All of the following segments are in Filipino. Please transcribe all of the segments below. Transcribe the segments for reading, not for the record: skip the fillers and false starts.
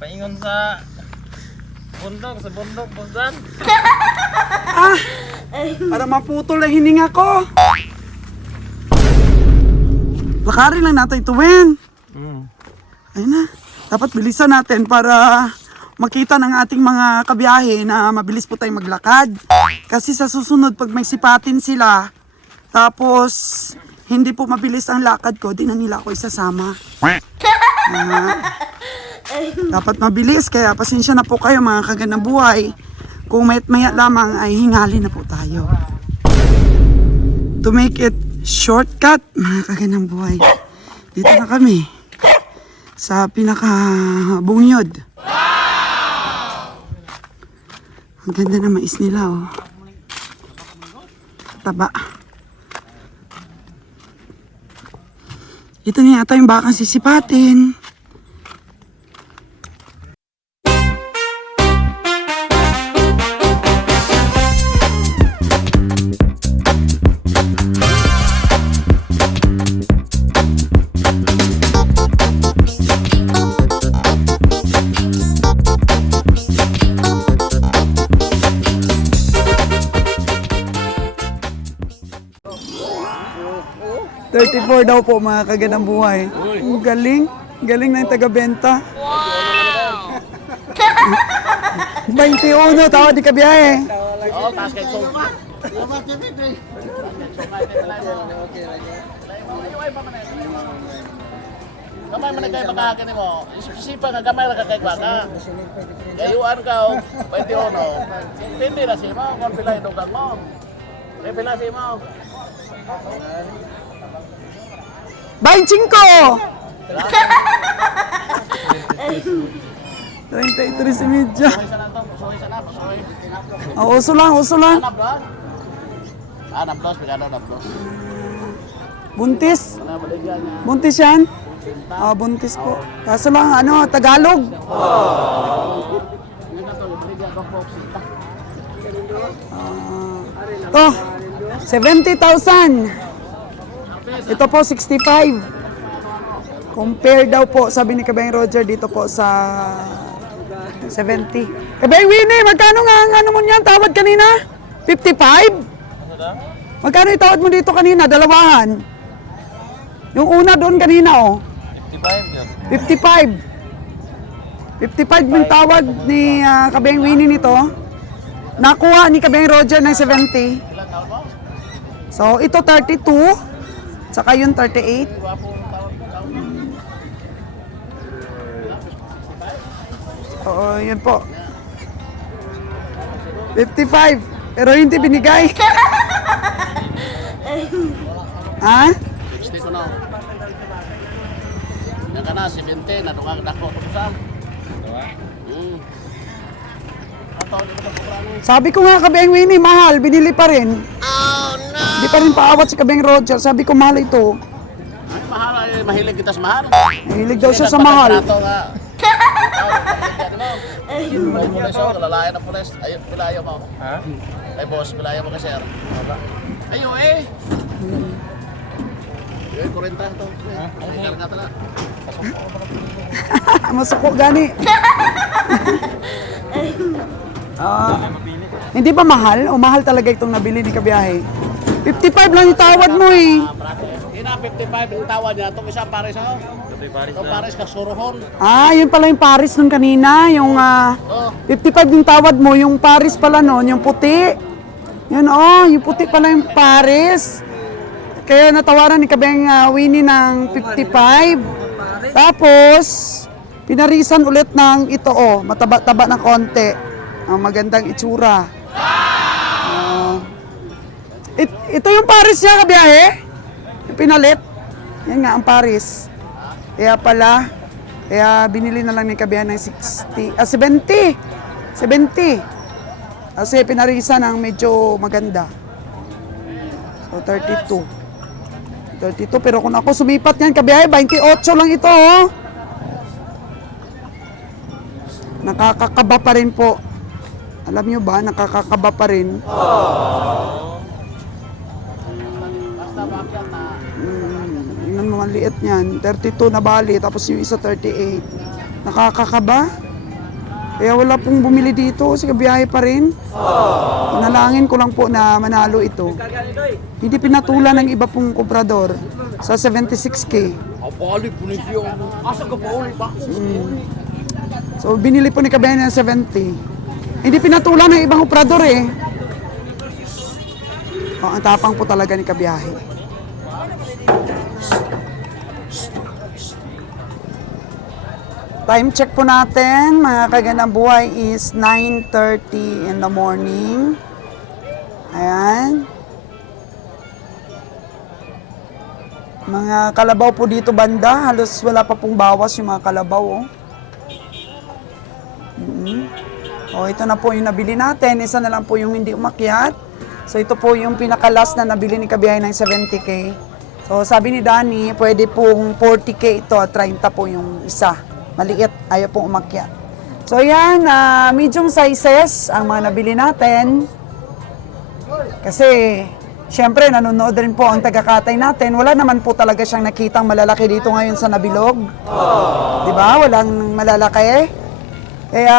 Paingon sa bundok, Bosdan. Ah! Para maputol na hininga ko. Lakarin lang natin ito, Wen. Ayun na. Dapat bilisan natin para makita ng ating mga kabiyahe na mabilis po tayong maglakad. Kasi sa susunod, pag may sipatin sila, tapos hindi po mabilis ang lakad ko, di na nila ako isasama. Dapat mabilis, kaya pasensya na po kayo mga kagandang buhay. Kung maya't maya lamang ay hingali na po tayo. To make it shortcut, mga kagandang buhay. Dito na kami sa pinaka-bungyod. Ang ganda na mais nila, oh. Taba. Ito na yata yung bakang sisipatin. $34 daw po mga kagandang buhay. Galing. Galing na yung taga-benta. Wow! 21, tawad di kabiyahe. Oo, taas kay Song. Gamay man kay pagkakin mo. Isipa nga gamay ra kay baka. Gayuan ka og 21. Pindi na si mo kon pila idugang mo. May pila si mo. 25! 33 si Midja. Isa na to, isa na, pasoy. Uso lang, uso lang. Nablos, pigano nablos. Buntis. Ana baligyan niya. Buntis yan? Buntis po. Kaso lang, Tagalog. Nga to, baligyan ko po sita. To, 70,000. Ito po, 65. Compare daw po, sabi ni Kabayang Roger, dito po sa 70. Kabayang Winnie, magkano nga ang ano mo niyan? Tawad kanina? 55? Magkano itawad mo dito kanina? Dalawahan. Yung una doon kanina, oh. 55. 55 yung tawad ni Kabayang Winnie nito. Nakuha ni Kabayang Roger ng 70. So, ito 32. Saka yung 38. Oo, yun po. 55. Pero hindi binigay. Ha? 60 ko na. Yan ka na, 70, nadungang dako ko sa. Sabi ko nga Kabayang Winnie, mahal, binili pa rin. Oh no! Hindi pa rin paawat si Kabayang Roger. Sabi ko mahal ito. Ay, mahal ay mahilig kita sa mahal. Mahilig daw siya sa mahal. Ito nga. Ay, pulis ako, kalalayan ng pulis. Ayun, pilayo mo. Ha? Ay, boss, pilayo mo kasi. Ayun eh. Ayun, 40 ito. Ay, karga ito na. Masuko gani. Hindi ba mahal? O mahal talaga itong nabili ni Kabiyahe? 55 lang yung tawad mo eh. Hindi na, 55 yung tawad niya. Itong isang pares ako. Itong pares ka, suruhon. Yun pala yung Paris nung kanina. Yung 55 yung tawad mo. Yung Paris pala nun, yung puti. Yun yung puti pala yung Paris. Kaya natawaran ni Kabiyahe Winnie ng 55. Tapos, pinarisan ulit ng ito mataba-taba ng konti. Magandang itsura. Ito yung Paris niya, Kabiyahe. Yung pinalit. Yan nga ang Paris. Kaya pala, binili na lang ni Kabiyahe ng 70. 70. Kasi pinarisan ng medyo maganda. So, 32. 32. Pero kung ako sumipat yan, Kabiyahe, 28 lang ito, Nakakakaba pa rin po. Alam nyo ba, nakakakaba pa rin. Tingnan mo, ang liit niyan. 32 na bali, tapos yung isa 38. Nakakakaba. Kaya wala pong bumili dito, kasi kabiyahe pa rin. Manalangin ko lang po na manalo ito. Hindi pinatulan ng iba pong komprador sa 76K. So binili po ni kabiyahe ng 70. Hindi pinatulan ng ibang komprador eh. Oh, ang tapang po talaga ni kabiyahe. Time check po natin, mga kagandang buhay, is 9:30 in the morning. Ayan. Mga kalabaw po dito banda, halos wala pa pong bawas yung mga kalabaw. Oh, ito na po yung nabili natin. Isa na lang po yung hindi umakyat. So ito po yung pinakalas na nabili ni kabiyahe ng 70K. So sabi ni Danny, pwede pong 40K ito at 30 po yung isa. Maliit, ayaw pong umakyat. So yan, medium sizes ang mga nabili natin. Kasi, syempre, nanonood rin po ang tagakatay natin. Wala naman po talaga siyang nakitang malalaki dito ngayon sa Nabilog. Diba? Walang malalaki. Kaya,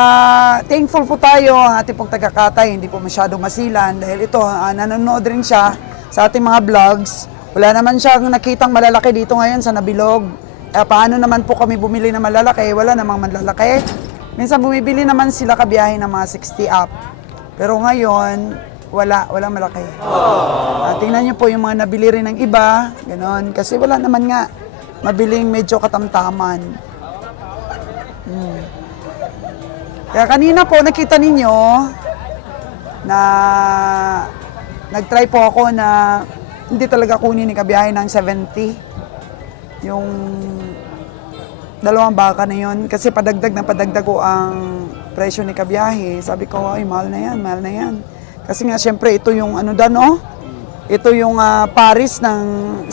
thankful po tayo ang ating pong tagakatay. Hindi po masyadong masilan. Dahil ito, nanonood rin siya sa ating mga vlogs. Wala naman siyang nakitang malalaki dito ngayon sa Nabilog. Paano naman po kami bumili ng malalaki? Wala namang malalaki. Minsan bumibili naman sila kabiyahe ng mga 60 up. Pero ngayon, walang malaki. Tingnan nyo po yung mga nabili rin ng iba. Ganon. Kasi wala naman nga mabiling medyo katamtaman. Kaya kanina po nakita ninyo na nag-try po ako na hindi talaga kunin ni kabiyahe ng 70. Yung dalawang baka na yun. Kasi padagdag ko ang presyo ni kabiyahe. Sabi ko, ay, mahal na yan. Kasi nga, syempre, ito yung ano dan, no? Ito yung paris ng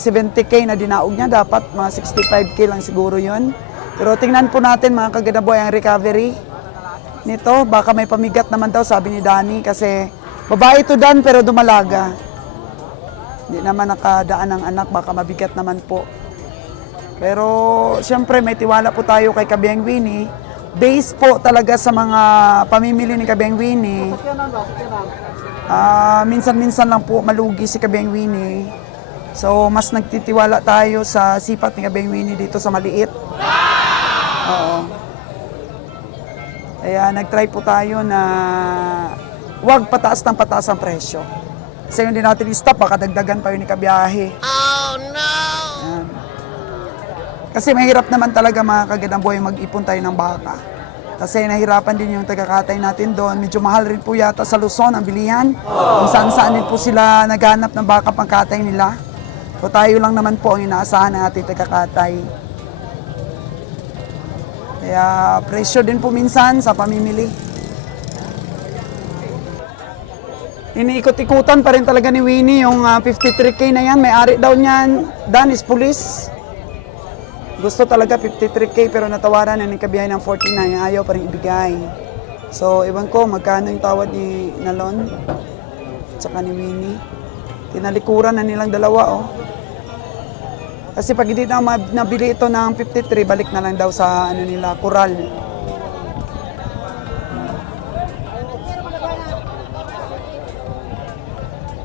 70K na dinaog niya. Dapat mga 65K lang siguro yun. Pero tingnan po natin, mga kagadaboy, ang recovery nito. Baka may pamigat naman daw, sabi ni Danny. Kasi babae ito dan, pero dumalaga. Hindi naman nakadaan ng anak, baka mabigat naman po. Pero, siyempre, may tiwala po tayo kay Kabiyang Winnie. Base po talaga sa mga pamimili ni Kabiyang Winnie. Minsan-minsan lang po malugi si Kabiyang Winnie. So, mas nagtitiwala tayo sa sipat ni Kabiyang Winnie dito sa maliit. Oo. Kaya, nag-try po tayo na huwag pataas ng pataas ang presyo. Kasi hindi natin i-stop, baka dagdagan pa yun ni kabiyahe. Oh, no! Ayan. Kasi mahirap naman talaga mga kagandang buhay mag-ipon tayo ng baka. Kasi nahirapan din yung tagakatay natin doon. Medyo mahal rin po yata sa Luzon ang bilihan. Kung saan-saan din po sila naghanap ng baka pangkatay nila. So tayo lang naman po ang inaasahan ng ating tagakatay. Kaya presyo din po minsan sa pamimili. Iniikot-ikutan pa rin talaga ni Winnie yung 53K na yan. May-ari daw niyan, Dan is police. Gusto talaga 53K pero natawaran na ni kabiyahe ng 49, ayaw pa rin ibigay. So, ewan ko magkano yung tawad ni Nalon at saka ni Winnie. Tinalikuran na nilang dalawa, oh. Kasi pag hindi na nabili ito ng 53, balik na lang daw sa ano nila, Coral.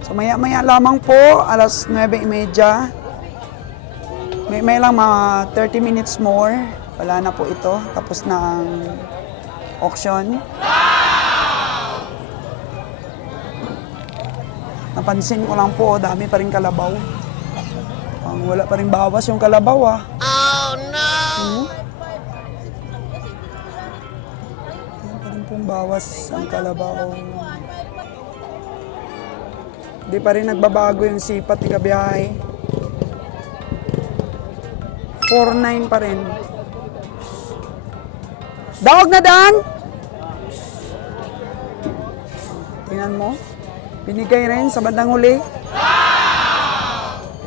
So, maya-maya lamang po, alas 9:30. May lang mga 30 minutes more. Wala na po ito. Tapos na ang auction. Napansin ko lang po, dami pa rin kalabaw. Wala pa rin bawas yung kalabaw, ah. Oh, no! Wala pa rin pong bawas ang kalabaw. Hindi pa rin nagbabago yung sipat ni kabiyahe. 4.9 pa rin. Dawag na, Dan! Tingnan mo. Binigay rin sa bandang huli.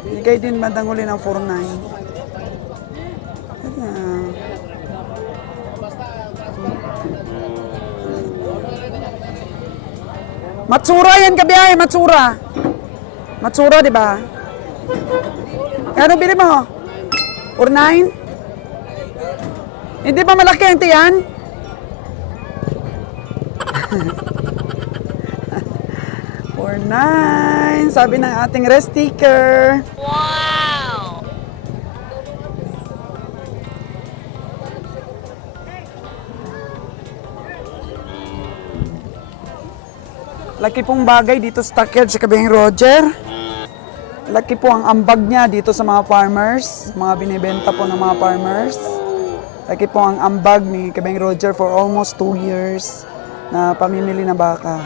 Binigay din bandang huli ng 4.9. Matsura yan, kabiyahe. Matsura. Matsura, di ba? Ano bili mo? 4.9? Hindi ba malaki ang tiyan? 49, sabi ng ating rest sticker. Wow! Laki pong bagay dito sa Stockyard sa Kabeng Roger. Laki po ang ambag niya dito sa mga farmers, mga binibenta po ng mga farmers. Laki po ang ambag ni Kabeng Roger for almost 2 years na pamimili ng baka.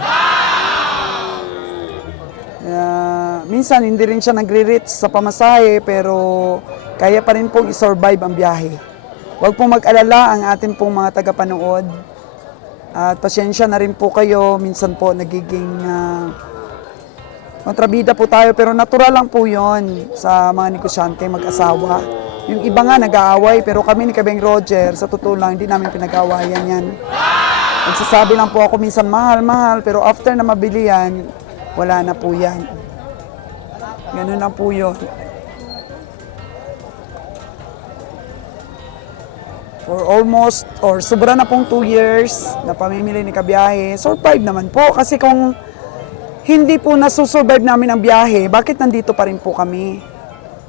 Minsan hindi rin siya nagre-reach sa pamasahe pero kaya pa rin pong i-survive ang biyahe. Huwag pong mag-alala ang ating pong mga tagapanood. At pasyensya na rin po kayo, minsan po nagiging kontrabida po tayo pero natural lang po yon sa mga negosyante, mag-asawa. Yung iba nga nag-aaway pero kami ni Kabeng Roger, sa totoo lang, hindi namin pinag-aawayan yan. Nagsasabi lang po ako minsan mahal pero after na mabili yan, wala na po yan. Ganun na po yun. For almost, or sobra na pong 2 years na pamimili ni Kabiyahe, survive naman po. Kasi kung hindi po nasusurvive namin ang biyahe, bakit nandito pa rin po kami?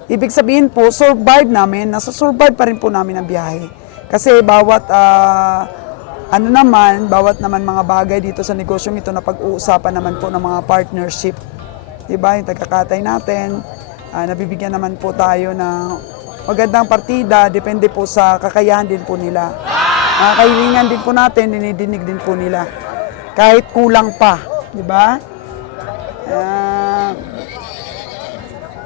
Ibig sabihin po, survive namin, nasusurvive pa rin po namin ang biyahe. Kasi bawat, bawat naman mga bagay dito sa negosyong ito na pag-uusapan naman po ng mga partnership. Diba, yung tagakatay natin, nabibigyan naman po tayo ng magandang partida, depende po sa kakayahan din po nila. Mga kahilingan din po natin, dinidinig din po nila. Kahit kulang pa, di ba?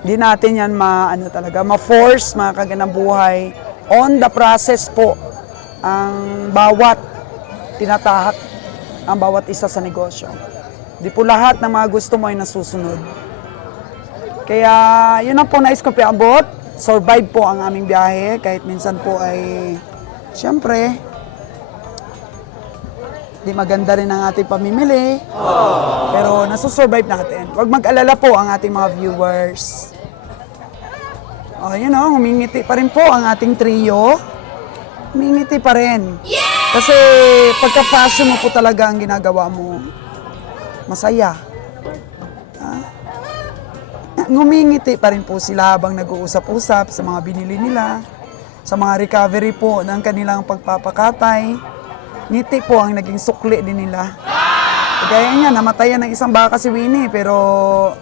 Di natin yan ma-force, mga kaganang buhay. On the process po, ang bawat tinatahak, ang bawat isa sa negosyo. Di po lahat ng mga gusto mo ay nasusunod. Kaya yun ang po nais ko piabot. Survive po ang aming biyahe kahit minsan po ay siyempre di maganda rin ang ating pamimili. Pero nasusurvive natin. Huwag mag-alala po ang ating mga viewers. Humingiti pa rin po ang ating trio. Humingiti pa rin. Kasi pagka-fashion mo po talaga ang ginagawa mo, masaya. Ngumingiti pa rin po sila habang nag-uusap-usap sa mga binili nila, sa mga recovery po ng kanilang pagpapakatay. Ngiti po ang naging sukli din nila. Kaya nga, namatayan ng isang baka si Winnie, pero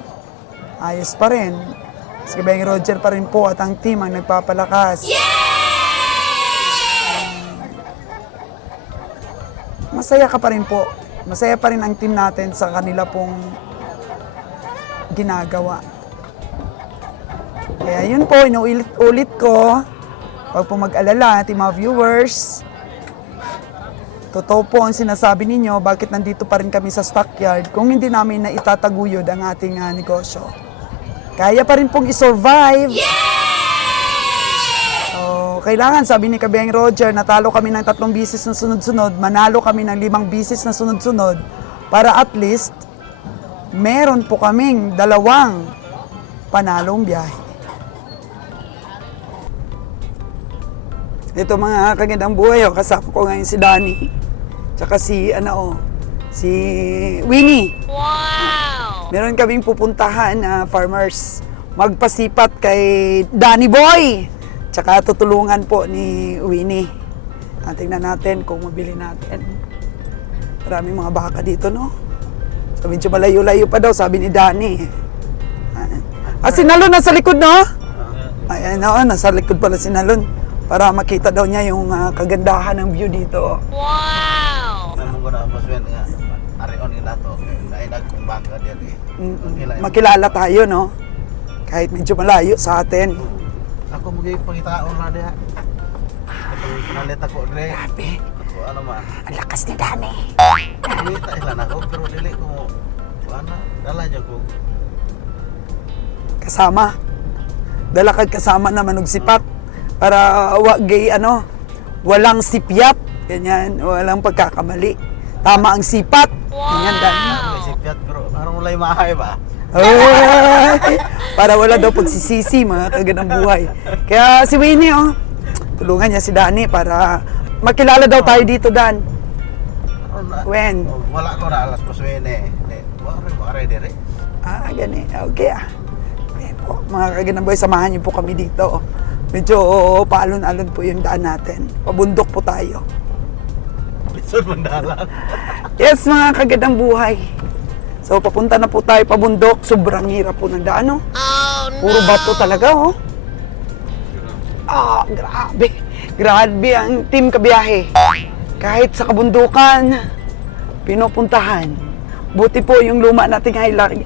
ayos pa rin. Si Kabeng Roger pa rin po at ang team ang nagpapalakas. Masaya ka pa rin po. Masaya pa rin ang team natin sa kanila pong ginagawa. Kaya yun po, inuulit ko. Huwag po mag-alala, ating mga viewers. Totoo po ang sinasabi ninyo, bakit nandito pa rin kami sa Stockyard kung hindi namin na itataguyod ang ating negosyo. Kaya pa rin pong i-survive. So, kailangan, sabi ni Kabeng Roger, natalo kami ng 3 bisis na sunod-sunod, manalo kami ng 5 bisis na sunod-sunod, para at least, meron po kaming 2 panalong biyahe. Ito mga kagandang buhay, kasama ko ngayon si Danny, tsaka si Winnie. Wow! Meron kaming pupuntahan na farmers. Magpasipat kay Danny Boy. Tsaka tutulungan po ni Winnie. Tingnan natin kung mabili natin. Maraming mga baka dito, no? So, medyo malayo-layo pa daw, sabi ni Danny. Si Nalon nasa likod, no? Ayan, nasa likod pala si Nalon. Para makita daw niya yung kagandahan ng view dito. Wow! Namun ko na maswen nga, arion nila to, nainag kong bangka dyan Makilala tayo, no? Kahit medyo malayo sa atin. Ako magiging pangitaon na diha. Kapag pinalit ako, Dre. Grabe. Ako ano man. Ang lakas ni Danny. Kumita ilan ako, pero dili ko mo. Dala niya ko. Kasama. Dala kag kasama naman og sipat. Para walang sipyat. Ganyan, walang pagkakamali. Tama ang sipat. Ganyan, Danny. May sikyat, pero parang mulay mahay ba? Para wala daw pagsisisi, mga kagandang buhay. Kaya si Winnie, tulungan niya si Danny para makilala daw tayo dito, Dan. When? Wala ko na alas ko suwene. Wala dire. Gani. Okay Ayan po, mga kaganamboy, samahan niyo po kami dito. Medyo paalon-alon po yung daan natin. Pabundok po tayo. Lisod mandalan. Yes, mga kagandang buhay. So, papunta na po tayo pabundok. Sobrang hirap po ng daan, oh. Puro bato talaga, oh. Grabe. Grabe ang team kabiyahe. Kahit sa kabundukan, pinupuntahan. Buti po yung luma nating Hilux.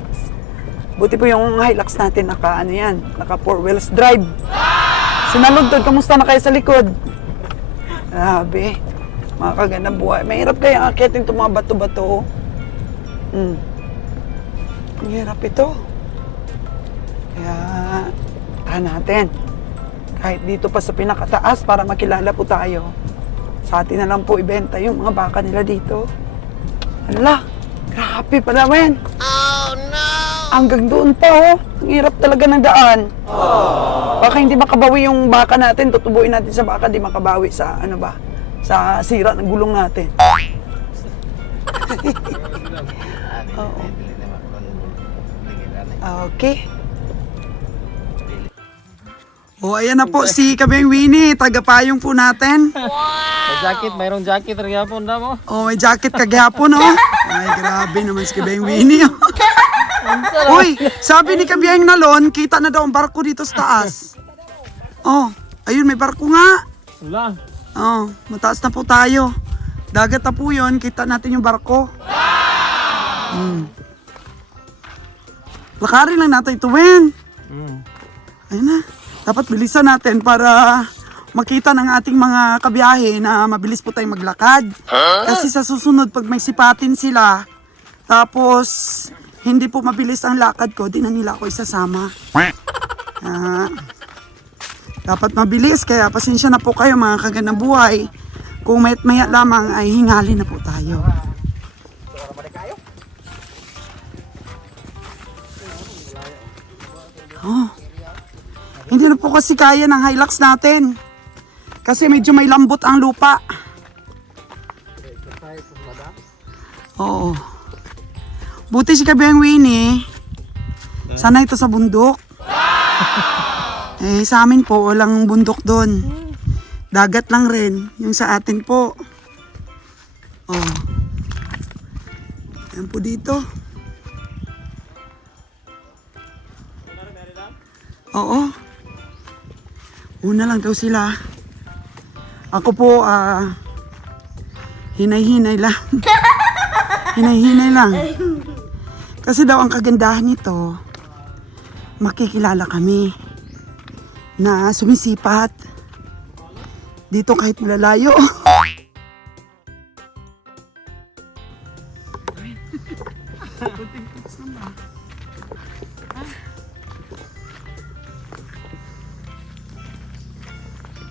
Buti po yung Hilux natin naka 4 wheels drive. Sinalugtod, kamusta na kayo sa likod? Grabe. Mga kagandang buhay. Mahirap kaya akitin itong mga bato-bato. Ang hirap ito. Kaya, tahan natin. Kahit dito pa sa pinakataas para makilala po tayo. Sa atin na lang po ibenta yung mga baka nila dito. Hala, grabe pa naman. Oh no! Hanggang doon pa, oh. Ang hirap talaga ng daan. Baka hindi makabawi yung baka natin. Tutubuin natin sa baka, di makabawi sa sa sira ng gulong natin. Oo. Okay. Ayan na po si Kabeng Winnie, tagapayong po natin. May jacket, mayroong jacket rin yapon na mo. May jacket kagahapon, oh. Ay, grabe naman si Kabeng Winnie. Uy, sabi ni Kabeng Nalon, kita na daw ang barko dito sa taas. Ayun, may barko nga. Wala. Mataas na po tayo. Dagat na po yun, kita natin yung barko. Lakarin lang natin ito, Wen. Ayun na. Dapat bilisan natin para makita ng ating mga kabiyahe na mabilis po tayong maglakad. Kasi sa susunod, pag may sipatin sila, tapos hindi po mabilis ang lakad ko, di na nila ako isasama. Dapat mabilis, kaya pasensya na po kayo mga kagandang buhay. Kung maya't maya lamang ay hingali na po tayo. Hindi na po kasi kaya ng Hilux natin. Kasi medyo may lambot ang lupa. Oo. Buti si Kabeng Winnie. Sana ito sa bundok. Sa amin po, walang bundok doon. Dagat lang rin. Yung sa atin po. Ayan po dito. Oo. Una lang daw sila. Ako po, hinay-hinay lang. Hinay-hinay lang. Kasi daw ang kagandahan nito, makikilala kami na sumisipat dito kahit malalayo.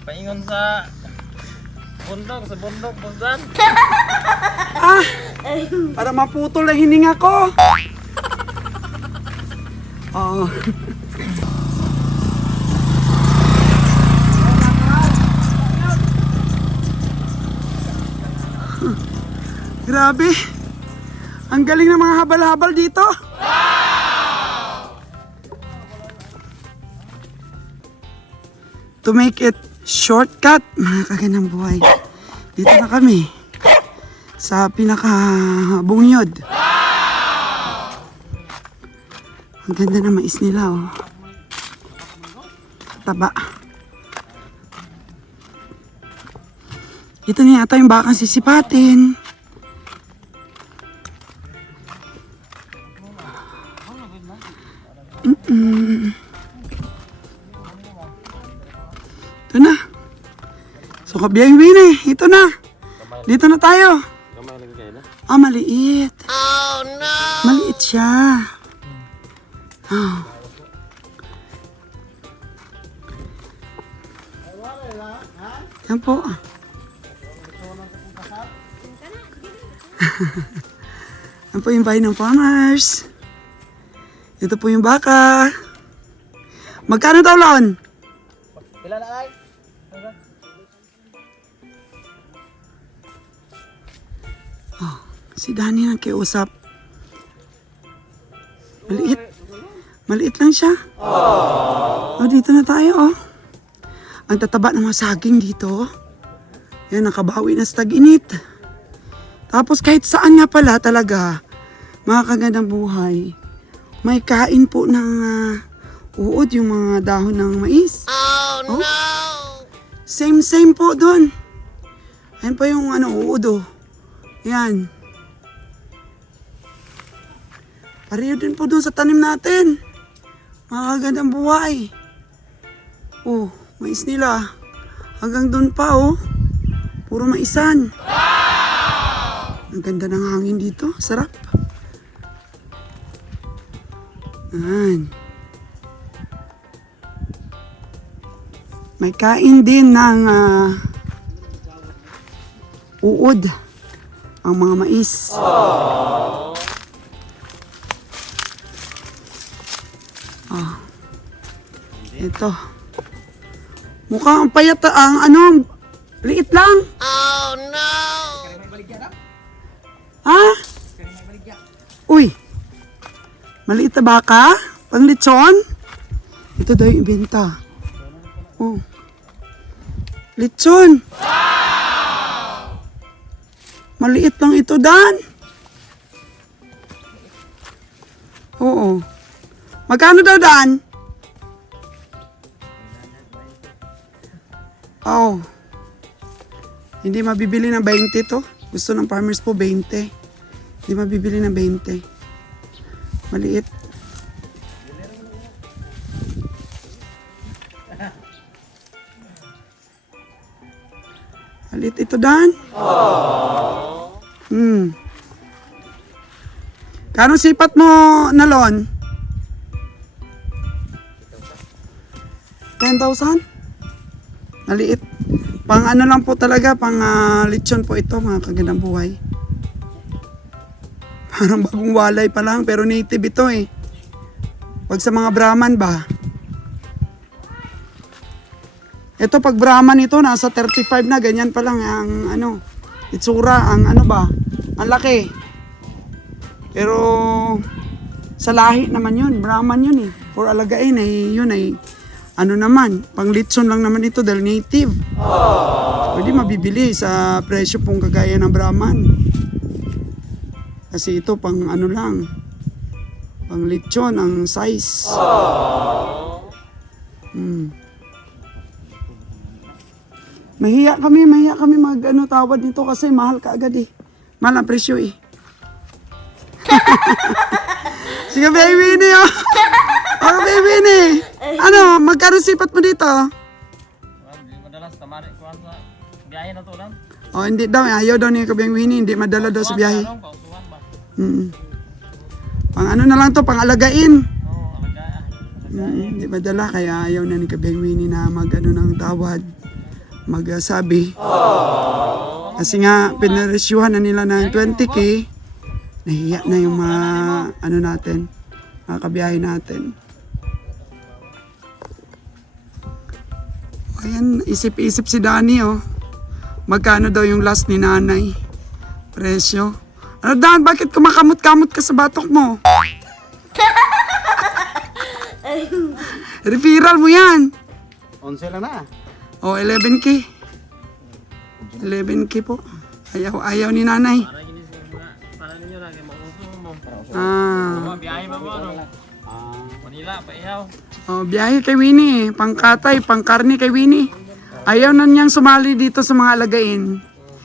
Paingon sa bundok, buzdan. Para maputol na hininga ko. Grabe. Ang galing ng mga habal-habal dito. To make it shortcut, mga kagandang buhay. Dito na kami. Sa pinaka-bungyod. Ang ganda ng mais nila, oh. Taba. Ito na yata yung bakang sisipatin. Ito na. So, kabiyang Winnie, ito na. Dito na tayo. Maliit. Oh no! Maliit siya. Yan po. Yan po yung bahay ng farmers. Ito po yung baka. Magkano daw laon? Pila na ay? Oh, si Danny nakiusap. Maliit. Maliit lang siya. Oh, dito na tayo, oh. Ang tataba ng mga saging dito. Yan, nakabawi na sa tag-init. Tapos kahit saan nga pala talaga, mga kagandang buhay, may kain po ng uod, yung mga dahon ng mais. Oh, no! Same po doon. Ayan pa yung uod, oh. Yan. Pareho din po doon sa tanim natin. Mga kagandang buhay. Oh, mais nila. Hanggang doon pa, oh. Puro maisan. Ang ganda ng hangin dito. Sarap. Ayan. May kain din ng uod ang mga mais. Ito. Mukhang ang payat ang liit lang. Oh, no! Ha? Uy. Maliit na baka? Pang lechon? Ito daw yung ibenta. Oh. Lechon. Maliit lang ito, Dan. Oo. Magkano daw, Dan? Oh. Hindi mabibili ng 20 to. Gusto ng farmers po 20. Hindi mabibili ng 20. Maliit. Maliit ito, Dan. Kano sipat mo, Nalon? 10,000? Maliit. Pang ano lang po talaga, pang lechon po ito, mga kagandang buhay. Parang bagong walay pa lang, pero native ito eh. Pag sa mga Brahman ba? Ito pag Brahman ito, nasa 35 na, ganyan pa lang ang itsura, ang ang laki. Pero sa lahi naman yun, Brahman yun eh. For alagain ay yun ay naman, pang litson lang naman ito dahil native. Pwede mabibili sa presyo pong kagaya ng Brahman. Kasi ito pang lang, pang litson ang size. Mahiya kami mag tawad nito kasi mahal ka agad eh. Mahal ang presyo eh. Sige baby ni oh. Oh baby ni. Ano, magkano sipat mo dito? Hindi madalas tamari ko sa biyahe na to lang. Oh, hindi daw. Ayaw daw niya kabiyang Winnie. Hindi madala daw sa biyahe. Pausuhan ba? Pang na lang to, pang alagain. Oo, alagaan. Hindi madala. Kaya ayaw na ni kabiyang Winnie na ng tawad. Magsabi. Kasi nga, pinaresyuhan na nila ng 20K. Nahiya na yung mga, natin, mga kabiyahe natin. Ayan, isip-isip si Danny, oh. Magkano daw yung last ni nanay? Presyo. Ano, Dan, bakit kumakamot-kamot ka sa batok mo? Referral mo yan. 11 lang na. O, 11K. 11K po. Ayaw ni nanay. Para ninyo lang, mauso mo. Ah. Biyahe ba mo? Manila, paihaw. Oh, biyahe kay Winnie. Pangkatay, pangkarni kay Winnie. Ayaw na niyang sumali dito sa mga alagain.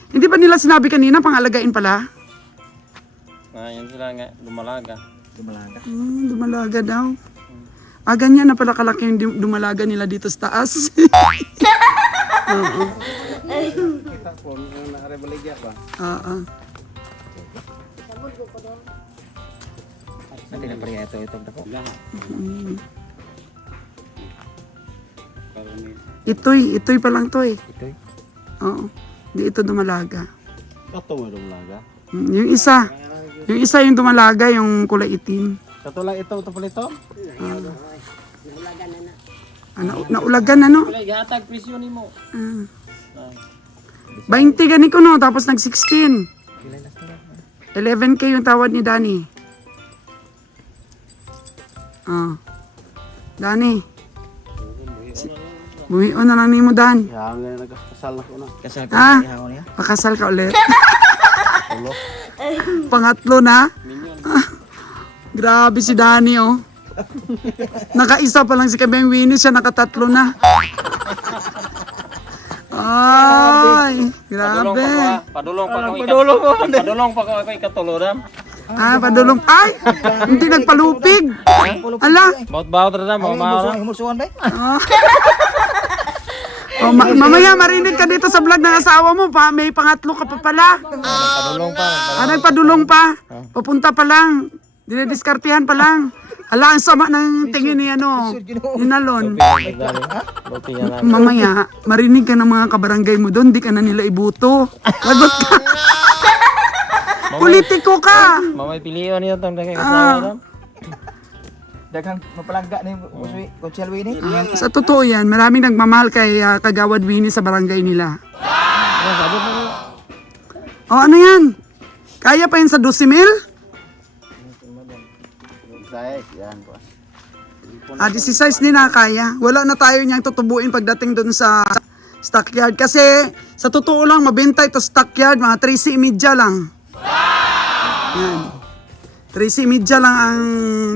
Hindi ba nila sinabi kanina, pang-alagain pala? Yan sila nga, dumalaga. Dumalaga daw. Ganyan na pala kalaki yung dumalaga nila dito sa taas. Oo. Kita po, nakarebaligya pa. Oo. Nanti na pariya ito tako. Itoy pa lang to eh. Itoy? Oo. Hindi ito dumalaga. Ito mo dumalaga. Yung isa yung dumalaga, yung kulay itim. Ito lang ito pala ito? Naulagan ano? Wala, ihatag presyo ni mo. 20 gani ko no, tapos nag 16. 11K yung tawad ni Danny. Ah. Danny. Buhion na lang ni mo, Dan. Kaya nga nagkakasal na ko na. Kasal ko Ah, ihawon niya. pakasal ka ulit. Pangatlo na. Grabe si Danny, oh. Nakaisa pa lang si Kabeng Winnie, siya nakatatlo na. Ay, grabe. Padulong pa ko. Padulong pa ko ikatuluran. Ah, padulong. Ay, hindi nagpalupig. Ala. Baut-baut ra mo ma. Oh, mamaya marinig ka dito sa vlog ng asawa mo pa. May pangatlo ka pa pala. Padulong pa. Ah, nagpadulong pa. Papunta pa lang. Dinidiskartihan pa lang. Ala, ang sama ng tingin ni ano, ni Nalon. Buti nga lang. Mamaya, marinig ka ng mga kabarangay mo doon, di ka na nila ibuto. Lagot ka. Politiko ka. Mamay pilihan niyo tong dagay kasawa. Daghang mapalangga ni Muswi Conchel Winnie. Sa totoo yan, maraming nagmamahal kay Kagawad Winnie sa barangay nila. O ano yan? Kaya pa yun sa 12 mil? Size, yan po. 16 din na kaya. Wala na tayo niyang tutubuin pagdating doon sa stockyard. Kasi sa totoo lang, mabenta ito stockyard, mga 3.30 lang. Yan. 3.30 lang ang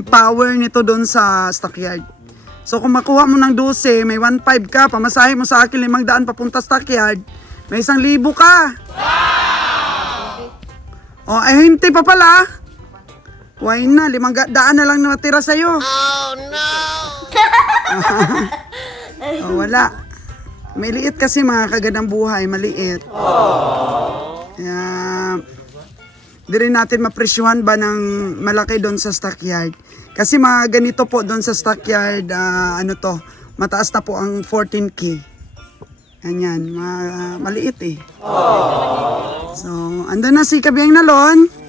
power nito doon sa stockyard. So kung makuha mo ng 12, may 1.5 ka, pamasahe mo sa akin 500 papunta stockyard, may 1,000 ka. O, ay hindi pa pala. Why na, 500 na lang na natira sa'yo. Oh no! O, wala. May liit kasi mga kagandang buhay, maliit. Kaya, di rin natin mapresyuhan ba ng malaki doon sa stockyard. Kasi mga ganito po doon sa stockyard, ano to, mataas na po ang 14K. Ganyan, maliit eh. So, andun na si Kabiyang Nalon.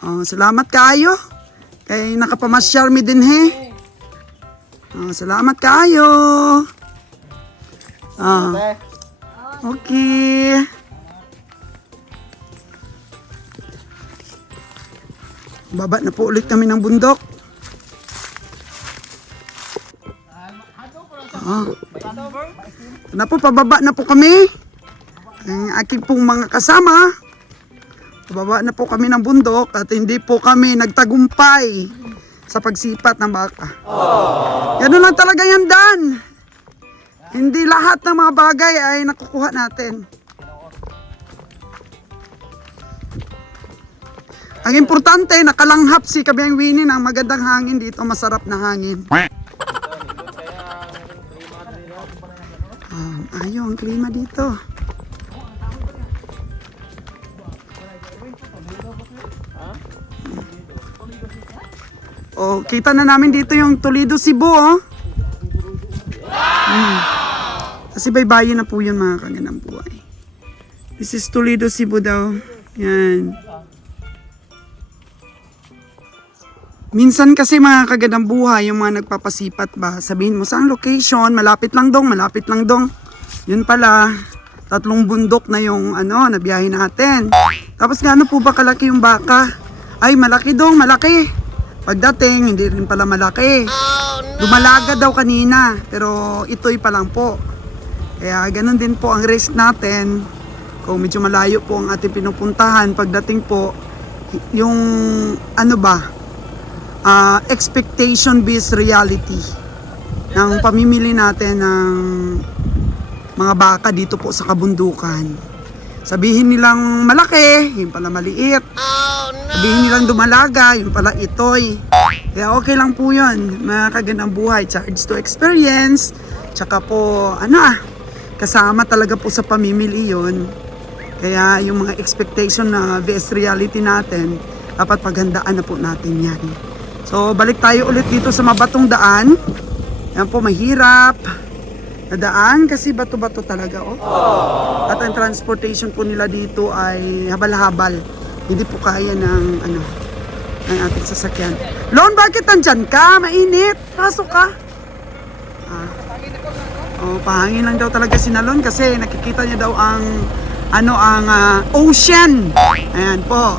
Oh, salamat kayo. Kay nakapamasyal mi din he. Oh, salamat kayo. Ah. Okay. Baba na po ulit kami ng bundok. Na po, pababa na po kami. Ang aking pong mga kasama. Pababa na po kami ng bundok at hindi po kami nagtagumpay sa pagsipat ng baka. Ganun lang talaga yan, Dan. Hindi lahat ng mga bagay ay nakukuha natin. Ang importante, nakalanghap si Kabiyang Winnie ng magandang hangin dito, masarap na hangin. Ayaw ang klima dito. Oh, kita na namin dito yung Toledo, Cebu, oh. Kasi baybayin na po yun, mga kagandang buhay. This is Toledo, Cebu daw. Yan. Minsan kasi mga kagandang buhay, yung mga nagpapasipat ba, sabihin mo, saan location? Malapit lang dong, malapit lang dong. Yun pala, 3 bundok na yung nabiyahe natin. Tapos gaano po ba kalaki yung baka? Ay, malaki dong, malaki. Pagdating, hindi rin pala malaki. Dumalaga daw kanina, pero ito'y pa lang po. Kaya ganun din po ang risk natin. Kung medyo malayo po ang ating pinupuntahan, pagdating po, yung expectation-based reality ng pamimili natin ng mga baka dito po sa kabundukan. Sabihin nilang malaki, yun pala maliit. Sabihin nilang dumalaga, yun pala itoy. Kaya okay lang po yun, mga kagandang buhay. Charge to experience. Tsaka po, kasama talaga po sa pamimili yun. Kaya yung mga expectation na based reality natin, dapat paghandaan na po natin yan. So, balik tayo ulit dito sa mabatong daan. Yan po, mahirap na daan kasi bato-bato talaga, oh. At ang transportation po nila dito ay habal-habal. Hindi po kaya ng ating sasakyan. Lon, bakit nandyan ka? Mainit. Pasok ka. Pahangin lang daw talaga si Nalon kasi nakikita niya daw ang ocean. Ayan po.